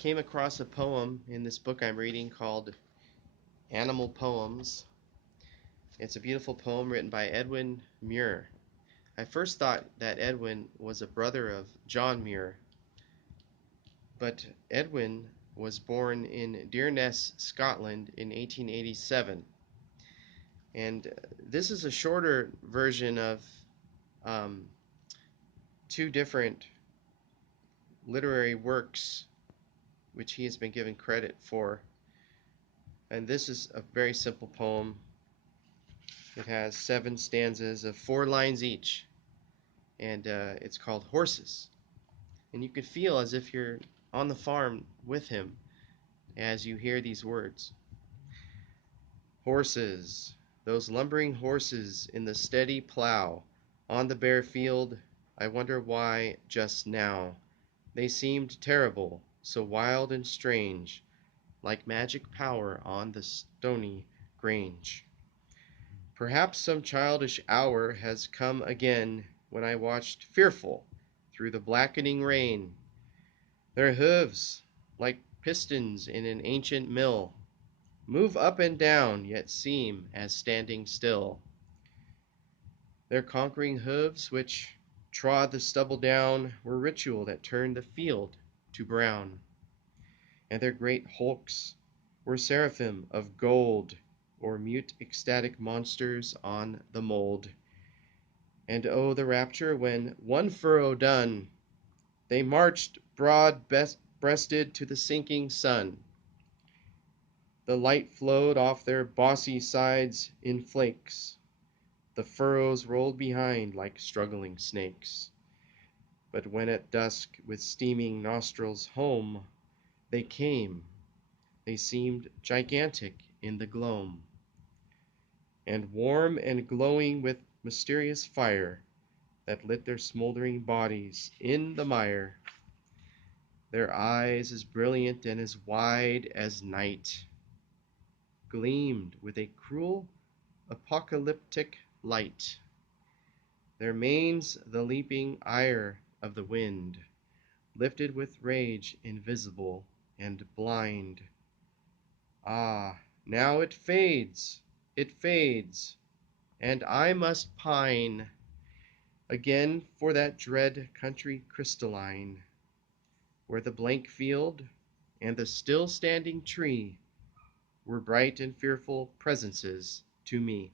came across a poem in this book I'm reading called Animal Poems. It's a beautiful poem written by Edwin Muir. I first thought that Edwin was a brother of John Muir, but Edwin was born in Dearness, Scotland in 1887. And this is a shorter version of um, two different literary works which he has been given credit for. And this is a very simple poem. It has 7 stanzas of 4 lines each, and it's called Horses. And you could feel as if you're on the farm with him as you hear these words. Horses, those lumbering horses in the steady plow, on the bare field, I wonder why just now they seemed terrible, so wild and strange, like magic power on the stony grange. Perhaps some childish hour has come again when I watched fearful through the blackening rain their hooves, like pistons in an ancient mill, move up and down yet seem as standing still. Their conquering hooves which trod the stubble down were ritual that turned the field to brown, and their great hulks were seraphim of gold or mute ecstatic monsters on the mold. And oh, the rapture when, one furrow done, they marched broad-breasted to the sinking sun. The light flowed off their bossy sides in flakes. The furrows rolled behind like struggling snakes. But when at dusk with steaming nostrils home they came, they seemed gigantic in the gloam, and warm and glowing with mysterious fire that lit their smoldering bodies in the mire. Their eyes as brilliant and as wide as night gleamed with a cruel apocalyptic light. Their manes the leaping ire of the wind, lifted with rage invisible and blind. Ah, now it fades, and I must pine again for that dread country crystalline, where the blank field and the still standing tree were bright and fearful presences to me.